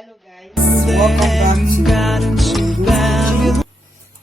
Hello guys, welcome back to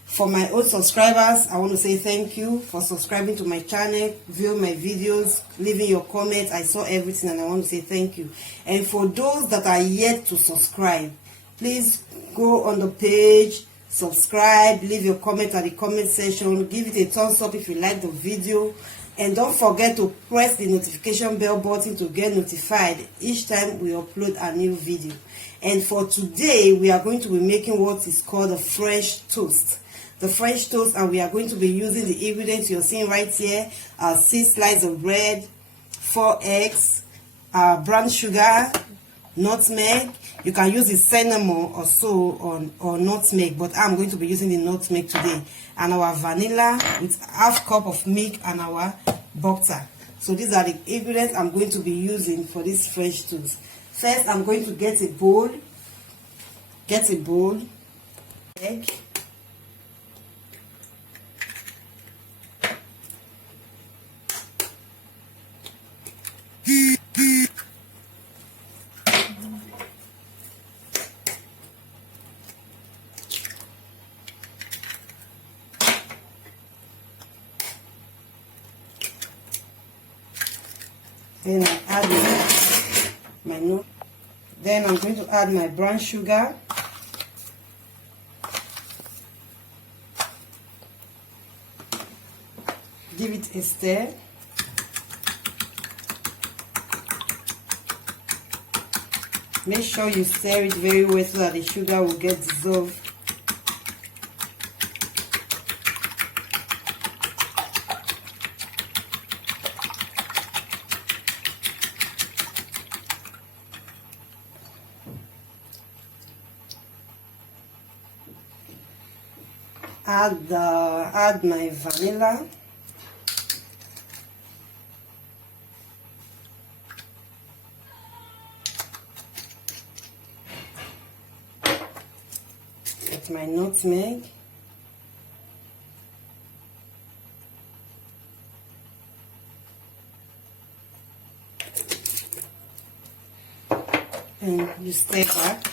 for my old subscribers. I want to say thank you for subscribing to my channel, viewing my videos, leaving your comments. I saw everything and I want to say thank you. And for those that are yet to subscribe, please go on the page, subscribe, leave your comment at the comment section, give it a thumbs up if you like the video, and don't forget to press the notification bell button to get notified each time we upload a new video. And for today, we are going to be making what is called a French toast. The French toast, and we are going to be using the ingredients you're seeing right here: 6 slices of bread, 4 eggs, brown sugar, nutmeg. You can use the cinnamon or so or nutmeg, but I'm going to be using the nutmeg today, and our vanilla with half cup of milk and our butter. So these are the ingredients I'm going to be using for this French toast. First, I'm going to get a bowl, egg, then I add my nut. Then I'm going to add my brown sugar, give it a stir, make sure you stir it very well so that the sugar will get dissolved. Add my vanilla, with my nutmeg, and you stir back.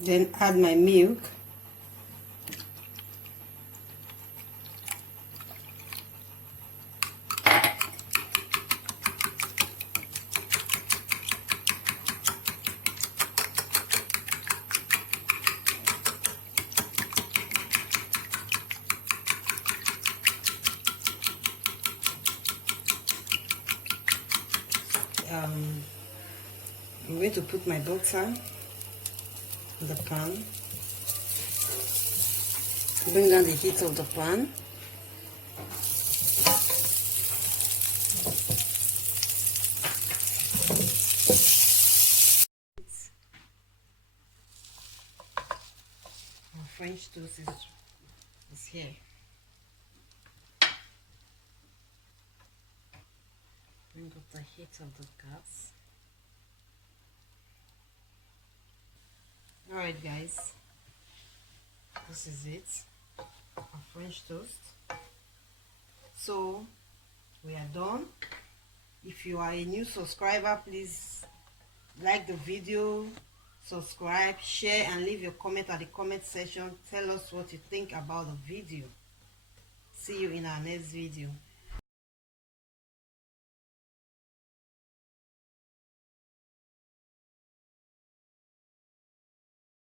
Then add my milk, I'm going to put my butter in the pan. Bring down the heat of the pan. Our French toast is here. Bring up the heat of the gas. Alright guys, this is it, our French toast. So we are done. If you are a new subscriber, please like the video, subscribe, share, and leave your comment at the comment section. Tell us what you think about the video. See you in our next video.